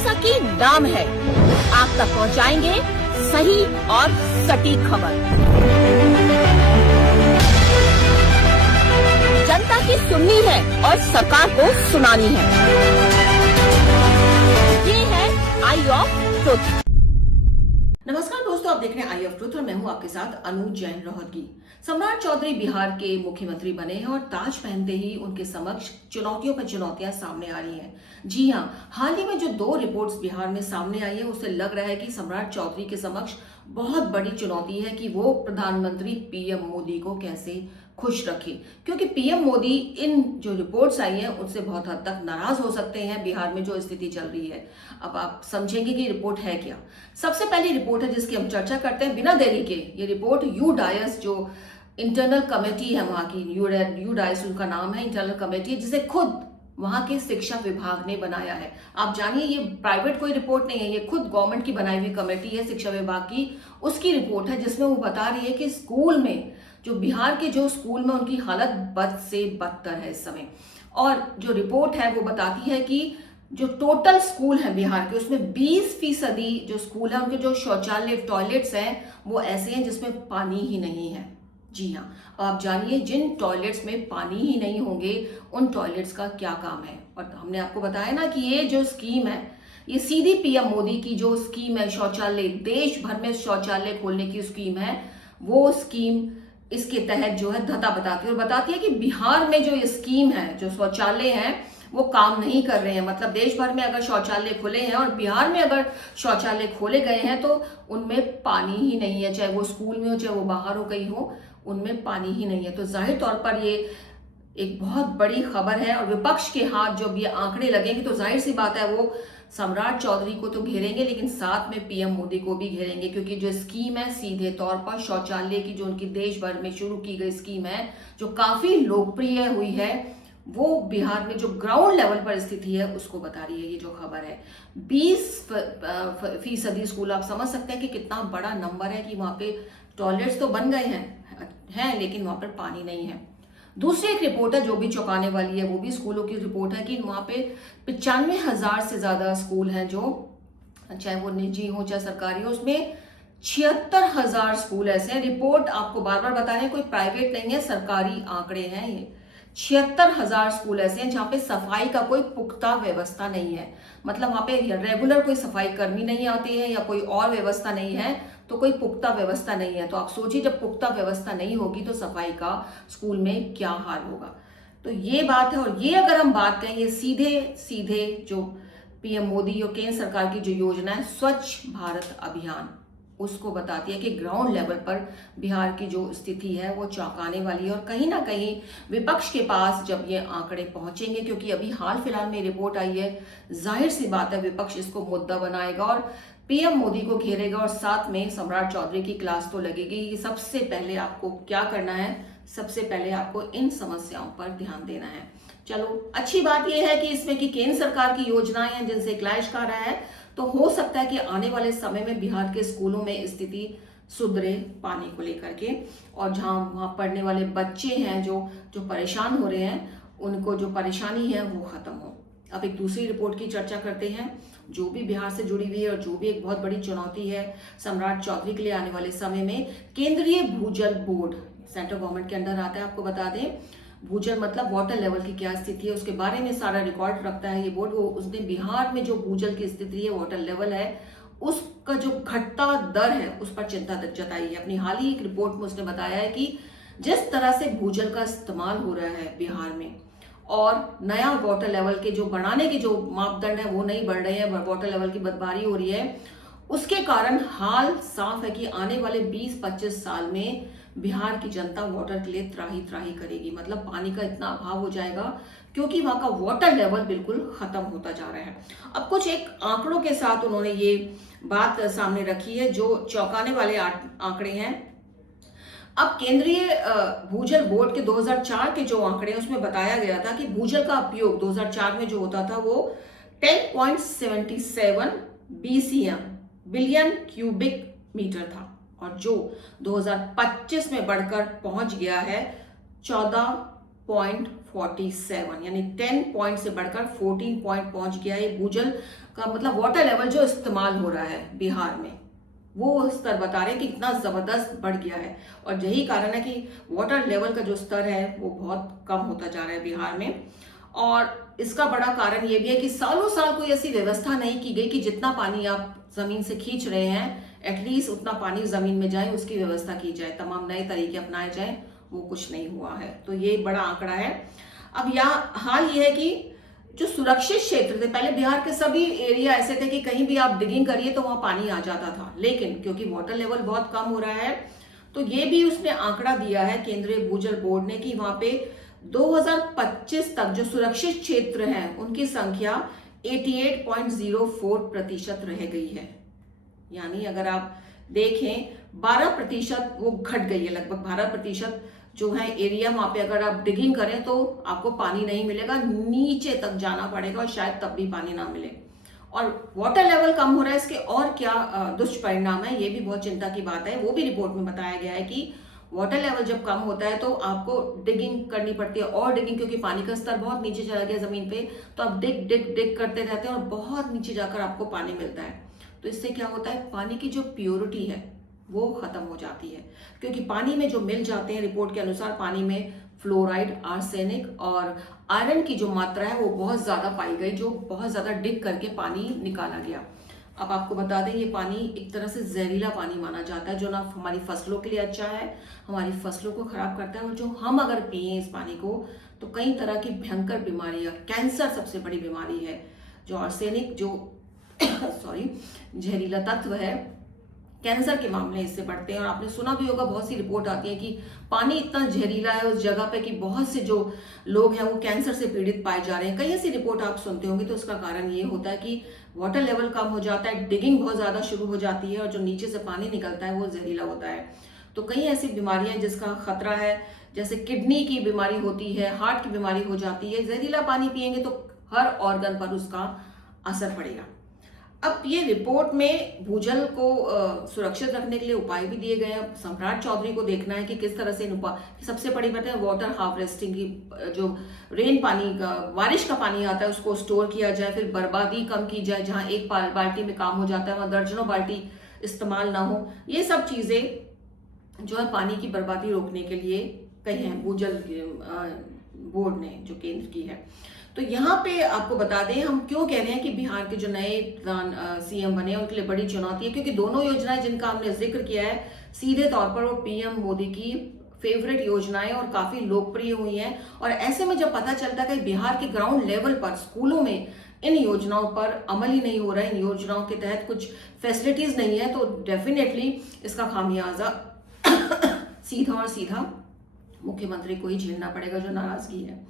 जैसा कि नाम है, आप तक पहुंचाएंगे सही और सटीक खबर। जनता की सुननी है और सरकार को सुनानी है। ये है आई ऑफ ट्रुथ। नमस्कार दोस्तों, आप देख रहे हैं आई ऑफ ट्रुथ और मैं हूं आपके साथ अनुज जैन रोहतगी। सम्राट चौधरी बिहार के मुख्यमंत्री बने हैं और ताज पहनते ही उनके समक्ष चुनौतियों पर चुनौतियां सामने आ रही हैं। जी हां, हाल ही में जो 2 रिपोर्ट्स बिहार में सामने आई है उससे लग रहा है कि सम्राट चौधरी के समक्ष बहुत बड़ी चुनौती है कि वो प्रधानमंत्री पीएम मोदी को कैसे खुश रखें, क्योंकि पीएम मोदी इन जो रिपोर्ट्स आई हैं उनसे बहुत हद तक नाराज हो सकते हैं। बिहार में जो स्थिति चल रही है, अब आप समझेंगे कि रिपोर्ट है क्या। सबसे पहली रिपोर्ट है जिसकी हम चर्चा करते हैं बिना देरी के। ये रिपोर्ट यूडायस जो इंटरनल कमेटी है वहां की, यूडायस उनका नाम है, इंटरनल कमेटी, जिसे खुद वहां के शिक्षा विभाग ने बनाया है। आप जानिए ये प्राइवेट कोई रिपोर्ट नहीं है, ये खुद गवर्नमेंट की बनाई हुई कमेटी है शिक्षा विभाग की, उसकी रिपोर्ट है जिसमें वो बता रही है कि स्कूल में जो बिहार के जो स्कूल में उनकी हालत बद से बदतर है इस समय। और जो रिपोर्ट है वो बताती है कि जो टोटल स्कूल है बिहार के उसमें 20% जो स्कूल है उनके जो शौचालय टॉयलेट्स हैं वो ऐसे हैं जिसमें पानी ही नहीं है। जी हाँ, अब आप जानिए जिन टॉयलेट्स में पानी ही नहीं होंगे उन टॉयलेट्स का क्या काम है। और हमने आपको बताया ना कि ये जो स्कीम है ये सीधी पीएम मोदी की जो स्कीम है, शौचालय देश भर में शौचालय खोलने की स्कीम है, वो स्कीम इसके तहत जो है धता बताती है और बताती है कि बिहार में जो ये स्कीम है, जो शौचालय है वो काम नहीं कर रहे हैं। मतलब देश भर में अगर शौचालय खुले हैं और बिहार में अगर शौचालय खोले गए हैं तो उनमें पानी ही नहीं है, चाहे वो स्कूल में हो चाहे वो बाहर हो कहीं हो, उनमें पानी ही नहीं है। तो जाहिर तौर पर ये एक बहुत बड़ी खबर है और विपक्ष के हाथ जब ये आंकड़े लगेंगे तो जाहिर सी बात है वो सम्राट चौधरी को तो घेरेंगे लेकिन साथ में पीएम मोदी को भी घेरेंगे, क्योंकि जो स्कीम है सीधे तौर पर शौचालय की जो उनकी देश भर में शुरू की गई स्कीम है जो काफी लोकप्रिय हुई है, वो बिहार में जो ग्राउंड लेवल पर स्थिति है उसको बता रही है। ये जो खबर है 20% स्कूल, आप समझ सकते हैं कि कितना बड़ा नंबर है कि वहां पे टॉयलेट्स तो बन गए हैं लेकिन वहां पर पानी नहीं है। दूसरी एक रिपोर्ट है जो भी चौंकाने वाली है, वो भी स्कूलों की रिपोर्ट है कि वहां पे 95,000 से ज्यादा स्कूल हैं, जो चाहे वो निजी हो चाहे सरकारी हो, उसमें 76,000 स्कूल ऐसे हैं। रिपोर्ट आपको बार बार बता रहे हैं, कोई प्राइवेट नहीं है, सरकारी आंकड़े हैं ये। 76,000 स्कूल ऐसे हैं जहां पे सफाई का कोई पुख्ता व्यवस्था नहीं है। मतलब वहां पे रेगुलर कोई सफाई कर्मी नहीं आते हैं या कोई और व्यवस्था नहीं है, तो कोई पुख्ता व्यवस्था नहीं है। तो आप सोचिए जब पुख्ता व्यवस्था नहीं होगी तो सफाई का स्कूल में क्या हाल होगा। तो ये बात है। और ये अगर हम बात करें, ये सीधे सीधे जो पीएम मोदी और केंद्र सरकार की जो योजना है स्वच्छ भारत अभियान, उसको बताती है कि ग्राउंड लेवल पर बिहार की जो स्थिति है वो चौंकाने वाली है। और कहीं ना कहीं विपक्ष के पास जब ये आंकड़े पहुंचेंगे, क्योंकि अभी हाल फिलहाल में रिपोर्ट आई है, जाहिर सी बात है विपक्ष इसको मुद्दा बनाएगा और पीएम मोदी को घेरेगा और साथ में सम्राट चौधरी की क्लास तो लगेगी। सबसे पहले आपको क्या करना है, सबसे पहले आपको इन समस्याओं पर ध्यान देना है। चलो, अच्छी बात यह है कि इसमें कि केंद्र सरकार की योजनाएं हैं जिनसे क्लैश कर रहा है, तो हो सकता है कि आने वाले समय में बिहार के स्कूलों में स्थिति सुधरे पानी को लेकर के, और जहां वहां पढ़ने वाले बच्चे हैं जो परेशान हो रहे हैं, उनको जो परेशानी है वो खत्म हो। अब एक दूसरी रिपोर्ट की चर्चा करते हैं जो भी बिहार से जुड़ी हुई है और जो भी एक बहुत बड़ी चुनौती है सम्राट चौधरी के लिए आने वाले समय में। केंद्रीय भूजल बोर्ड सेंट्रल गवर्नमेंट के अंडर आता है। आपको बता दें, भूजल मतलब वाटर लेवल की क्या स्थिति है उसके बारे में सारा रिकॉर्ड रखता है ये बोर्ड। वो उसने बिहार में जो भूजल की स्थिति है, वाटर लेवल है, उसका जो घटता दर है उस पर चिंता जताई है। अपनी हाल ही एक रिपोर्ट में उसने बताया है कि जिस तरह से भूजल का इस्तेमाल हो रहा है बिहार में और नया वाटर लेवल के जो बढ़ाने के जो मापदंड है वो नहीं बढ़ रहे हैं, वाटर लेवल की बदबारी हो रही है, उसके कारण हाल साफ है कि आने वाले 20-25 साल में बिहार की जनता वाटर के लिए त्राही त्राही करेगी। मतलब पानी का इतना अभाव हो जाएगा क्योंकि वहां का वाटर लेवल बिल्कुल खत्म होता जा रहा है। अब कुछ एक आंकड़ों के साथ उन्होंने ये बात सामने रखी है जो चौंकाने वाले आंकड़े हैं। अब केंद्रीय भूजल बोर्ड के 2004 के जो आंकड़े हैं उसमें बताया गया था कि भूजल का उपयोग 2004 में जो होता था वो 10.77 BCM बिलियन क्यूबिक मीटर था, और जो 2025 में बढ़कर पहुंच गया है 14.4 47 यानी 10 पॉइंट से बढ़कर 14 पॉइंट पहुंच गया है भूजल का, मतलब वाटर लेवल जो इस्तेमाल हो रहा है बिहार में, वो स्तर बता रहे हैं कि इतना जबरदस्त बढ़ गया है। और यही कारण है कि वाटर लेवल का जो स्तर है वो बहुत कम होता जा रहा है बिहार में। और इसका बड़ा कारण ये भी है कि सालों साल कोई ऐसी व्यवस्था नहीं की गई कि जितना पानी आप जमीन से खींच रहे हैं एटलीस्ट उतना पानी जमीन में जाए, उसकी व्यवस्था की जाए, तमाम नए तरीके अपनाए जाए, वो कुछ नहीं हुआ है। तो ये बड़ा आंकड़ा है। अब यहाँ हाल ये है कि जो सुरक्षित क्षेत्र थे, पहले बिहार के सभी एरिया ऐसे थे कि कहीं भी आप डिगिंग करिए तो वहां पानी आ जाता था, लेकिन क्योंकि वाटर लेवल बहुत कम हो रहा है तो ये भी उसने आंकड़ा दिया है केंद्रीय भूजल बोर्ड ने कि वहां पे 2025 तक जो सुरक्षित क्षेत्र हैं उनकी संख्या 88.04% रह गई है। यानी अगर आप देखें 12% वो घट गई है, लगभग 12% जो है एरिया वहां पे अगर आप डिगिंग करें तो आपको पानी नहीं मिलेगा, नीचे तक जाना पड़ेगा और शायद तब भी पानी ना मिले। और वाटर लेवल कम हो रहा है, इसके और क्या दुष्परिणाम है, ये भी बहुत चिंता की बात है। वो भी रिपोर्ट में बताया गया है कि वाटर लेवल जब कम होता है तो आपको डिगिंग करनी पड़ती है और डिगिंग, क्योंकि पानी का स्तर बहुत नीचे चला गया जमीन पे, तो आप डिग डिग डिग करते रहते हैं और बहुत नीचे जाकर आपको पानी मिलता है। तो इससे क्या होता है, पानी की जो प्योरिटी है वो खत्म हो जाती है, क्योंकि पानी में जो मिल जाते हैं रिपोर्ट के अनुसार पानी में फ्लोराइड, आर्सेनिक और आयरन की जो मात्रा है वो बहुत ज्यादा पाई गई, जो बहुत ज्यादा डिग करके पानी निकाला गया। अब आपको बता दें ये पानी एक तरह से जहरीला पानी माना जाता है, जो ना हमारी फसलों के लिए अच्छा है, हमारी फसलों को खराब करता है, और जो हम अगर पिए इस पानी को तो कई तरह की भयंकर बीमारियां, कैंसर सबसे बड़ी बीमारी है। जो आर्सेनिक जो सॉरी जहरीला तत्व है, कैंसर के मामले इससे बढ़ते हैं। और आपने सुना भी होगा, बहुत सी रिपोर्ट आती है कि पानी इतना जहरीला है उस जगह पे कि बहुत से जो लोग हैं वो कैंसर से पीड़ित पाए जा रहे हैं। कई ऐसी रिपोर्ट आप सुनते होंगे। तो उसका कारण ये होता है कि वाटर लेवल कम हो जाता है, डिगिंग बहुत ज्यादा शुरू हो जाती है और जो नीचे से पानी निकलता है वो जहरीला होता है। तो कई ऐसी बीमारियां हैं जिसका खतरा है, जैसे किडनी की बीमारी होती है, हार्ट की बीमारी हो जाती है। जहरीला पानी पिएंगे तो हर ऑर्गन पर उसका असर पड़ेगा। अब ये रिपोर्ट में भूजल को सुरक्षित रखने के लिए उपाय भी दिए गए हैं। सम्राट चौधरी को देखना है कि किस तरह से इन उपाय, सबसे बड़ी बात है वाटर हार्वेस्टिंग की, जो रेन पानी का, बारिश का पानी आता है उसको स्टोर किया जाए, फिर बर्बादी कम की जाए, जहां एक बाल्टी में काम हो जाता है वहां दर्जनों बाल्टी इस्तेमाल ना हो। ये सब चीजें जो है पानी की बर्बादी रोकने के लिए कही है भूजल बोर्ड ने, जो केंद्र की है। तो यहाँ पे आपको बता दें हम क्यों कह रहे हैं कि बिहार के जो नए सीएम बने उनके लिए बड़ी चुनौती है, क्योंकि दोनों योजनाएं जिनका हमने जिक्र किया है सीधे तौर पर वो पीएम मोदी की फेवरेट योजनाएं और काफी लोकप्रिय हुई हैं। और ऐसे में जब पता चलता है कि बिहार के ग्राउंड लेवल पर स्कूलों में इन योजनाओं पर अमल ही नहीं हो रहा है, इन योजनाओं के तहत कुछ फैसिलिटीज नहीं है, तो डेफिनेटली इसका खामियाजा सीधा और सीधा मुख्यमंत्री को ही झेलना पड़ेगा, जो नाराजगी है।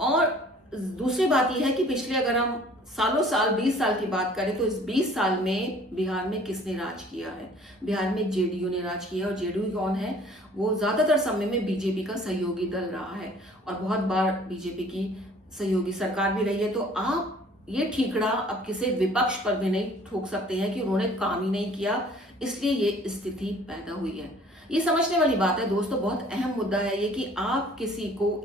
और दूसरी बात यह है कि पिछले अगर हम सालों साल 20 साल की बात करें तो इस 20 साल में बिहार में किसने राज किया है? बिहार में जेडीयू ने राज किया। और जेडीयू कौन है? वो ज्यादातर समय में बीजेपी का सहयोगी दल रहा है और बहुत बार बीजेपी की सहयोगी सरकार भी रही है। तो आप ये ठीकरा अब किसी विपक्ष पर भी नहीं ठोक सकते हैं कि उन्होंने काम ही नहीं किया, इसलिए ये स्थिति पैदा हुई है। ये समझने वाली बात है दोस्तों, बहुत अहम मुद्दा है ये कि आप किसी को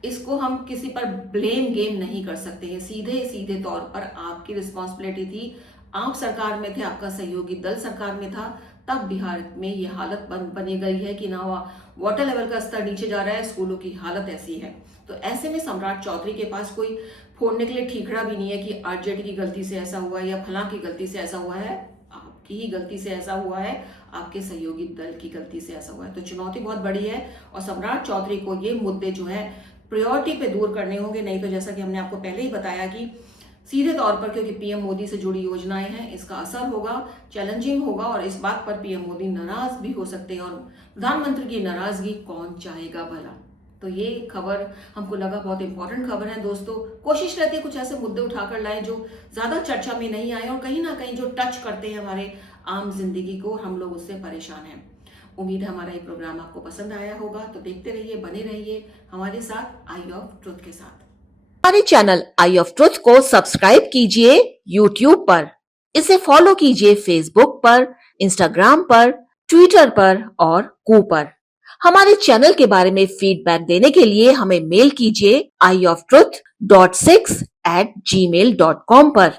इसको हम किसी पर ब्लेम गेम नहीं कर सकते हैं। सीधे सीधे तौर पर आपकी रिस्पॉन्सिबिलिटी थी, आप सरकार में थे, आपका सहयोगी दल सरकार में था, तब बिहार में ये हालत बनी गई है कि ना वाटर लेवल का स्तर नीचे जा रहा है, स्कूलों की हालत ऐसी है। तो ऐसे में सम्राट चौधरी के पास कोई फोड़ने के लिए ठीकरा भी नहीं है कि आरजेडी की गलती से ऐसा हुआ है या फलां की गलती से ऐसा हुआ है। आपकी ही गलती से ऐसा हुआ है, आपके सहयोगी दल की गलती से ऐसा हुआ है। तो चुनौती बहुत बड़ी है और सम्राट चौधरी को ये मुद्दे जो है प्रायोरिटी पे दूर करने होंगे, नहीं तो जैसा कि हमने आपको पहले ही बताया कि सीधे तौर पर क्योंकि पीएम मोदी से जुड़ी योजनाएं हैं, इसका असर होगा, चैलेंजिंग होगा और इस बात पर पीएम मोदी नाराज भी हो सकते हैं। और प्रधानमंत्री की नाराजगी कौन चाहेगा भला? तो ये खबर हमको लगा बहुत इंपॉर्टेंट खबर है दोस्तों। कोशिश रहती है कुछ ऐसे मुद्दे उठाकर लाएं जो ज्यादा चर्चा में नहीं आए और कहीं ना कहीं जो टच करते हैं हमारे आम जिंदगी को, हम लोग उससे परेशान हैं। उम्मीद है हमारा ये प्रोग्राम आपको पसंद आया होगा, तो देखते रहिए, बने रहिए हमारे साथ आई ऑफ ट्रुथ के साथ। हमारे चैनल आई ऑफ ट्रुथ को सब्सक्राइब कीजिए यूट्यूब पर, इसे फॉलो कीजिए फेसबुक पर, इंस्टाग्राम पर, ट्विटर पर और कू पर। हमारे चैनल के बारे में फीडबैक देने के लिए हमें मेल कीजिए ioftruth.6@gmail.com पर।